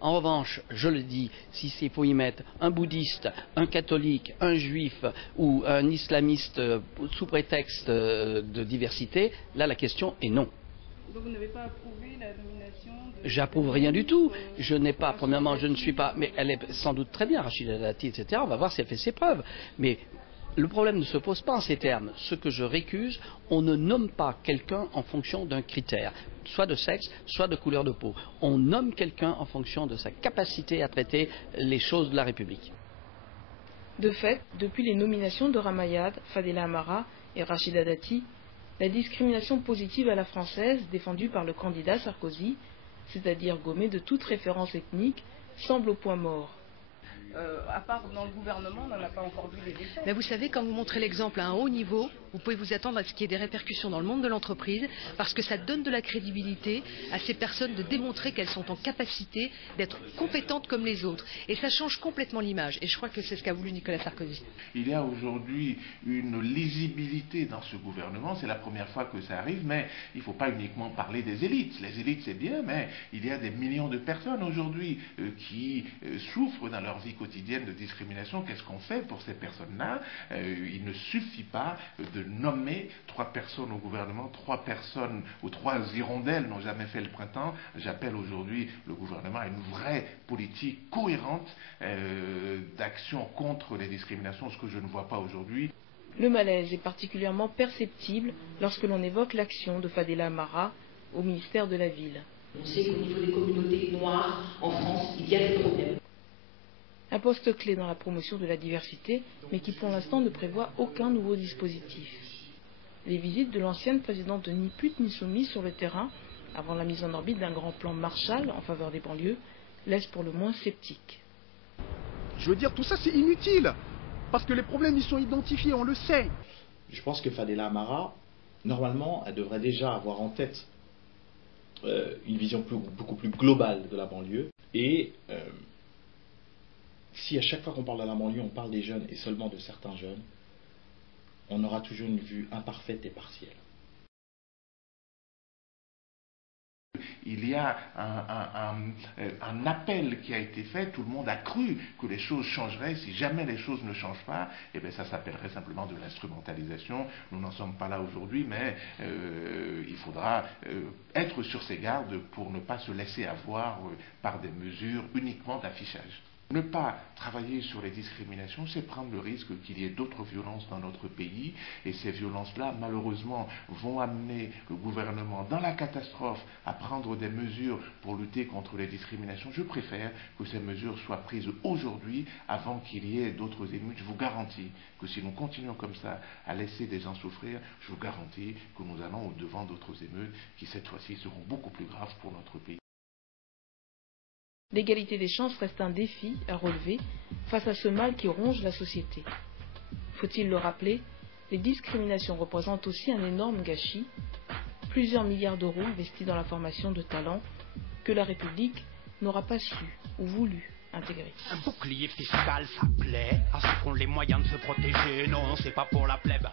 En revanche, je le dis, si c'est pour y mettre un bouddhiste, un catholique, un juif ou un islamiste sous prétexte de diversité, là la question est non. Donc vous n'avez pas approuvé la nomination de... J'approuve rien du tout. Je n'ai pas, premièrement, je ne suis pas, mais elle est sans doute très bien, Rachida Dati, etc. On va voir si elle fait ses preuves. Mais le problème ne se pose pas en ces termes. Ce que je récuse, on ne nomme pas quelqu'un en fonction d'un critère, soit de sexe, soit de couleur de peau. On nomme quelqu'un en fonction de sa capacité à traiter les choses de la République. De fait, depuis les nominations de Ramayad, Fadela Amara et Rachida Dati, la discrimination positive à la française défendue par le candidat Sarkozy, c'est-à-dire gommée de toute référence ethnique, semble au point mort. À part dans le gouvernement, on n'en a pas encore vu les effets. Mais vous savez, quand vous montrez l'exemple à un haut niveau, vous pouvez vous attendre à ce qu'il y ait des répercussions dans le monde de l'entreprise, parce que ça donne de la crédibilité à ces personnes de démontrer qu'elles sont en capacité d'être compétentes comme les autres. Et ça change complètement l'image. Et je crois que c'est ce qu'a voulu Nicolas Sarkozy. Il y a aujourd'hui une lisibilité dans ce gouvernement. C'est la première fois que ça arrive, mais il ne faut pas uniquement parler des élites. Les élites, c'est bien, mais il y a des millions de personnes aujourd'hui qui souffrent dans leur vie quotidienne de discrimination. Qu'est-ce qu'on fait pour ces personnes-là? Il ne suffit pas de nommer 3 personnes au gouvernement, 3 personnes ou 3 hirondelles n'ont jamais fait le printemps. J'appelle aujourd'hui le gouvernement à une vraie politique cohérente d'action contre les discriminations, ce que je ne vois pas aujourd'hui. Le malaise est particulièrement perceptible lorsque l'on évoque l'action de Fadela Amara au ministère de la Ville. On sait qu'au niveau des communautés noires en France, il y a des problèmes. Un poste clé dans la promotion de la diversité, mais qui pour l'instant ne prévoit aucun nouveau dispositif. Les visites de l'ancienne présidente de Ni Pute Ni Soumise sur le terrain, avant la mise en orbite d'un grand plan Marshall en faveur des banlieues, laissent pour le moins sceptiques. Je veux dire, tout ça c'est inutile, parce que les problèmes ils sont identifiés, on le sait. Je pense que Fadela Amara, normalement, elle devrait déjà avoir en tête une vision beaucoup plus globale de la banlieue. Et si à chaque fois qu'on parle de la banlieue, on parle des jeunes et seulement de certains jeunes, on aura toujours une vue imparfaite et partielle. Il y a un appel qui a été fait, tout le monde a cru que les choses changeraient. Si jamais les choses ne changent pas, eh bien ça s'appellerait simplement de l'instrumentalisation. Nous n'en sommes pas là aujourd'hui, mais il faudra être sur ses gardes pour ne pas se laisser avoir par des mesures uniquement d'affichage. Ne pas travailler sur les discriminations, c'est prendre le risque qu'il y ait d'autres violences dans notre pays, et ces violences-là, malheureusement, vont amener le gouvernement dans la catastrophe à prendre des mesures pour lutter contre les discriminations. Je préfère que ces mesures soient prises aujourd'hui avant qu'il y ait d'autres émeutes. Je vous garantis que si nous continuons comme ça à laisser des gens souffrir, je vous garantis que nous allons au-devant d'autres émeutes qui cette fois-ci seront beaucoup plus graves pour notre pays. L'égalité des chances reste un défi à relever face à ce mal qui ronge la société. Faut-il le rappeler, les discriminations représentent aussi un énorme gâchis, plusieurs milliards d'euros investis dans la formation de talents que la République n'aura pas su ou voulu intégrer. Un bouclier fiscal, ça plaît à ceux qui ont les moyens de se protéger. Non, c'est pas pour la plèbe.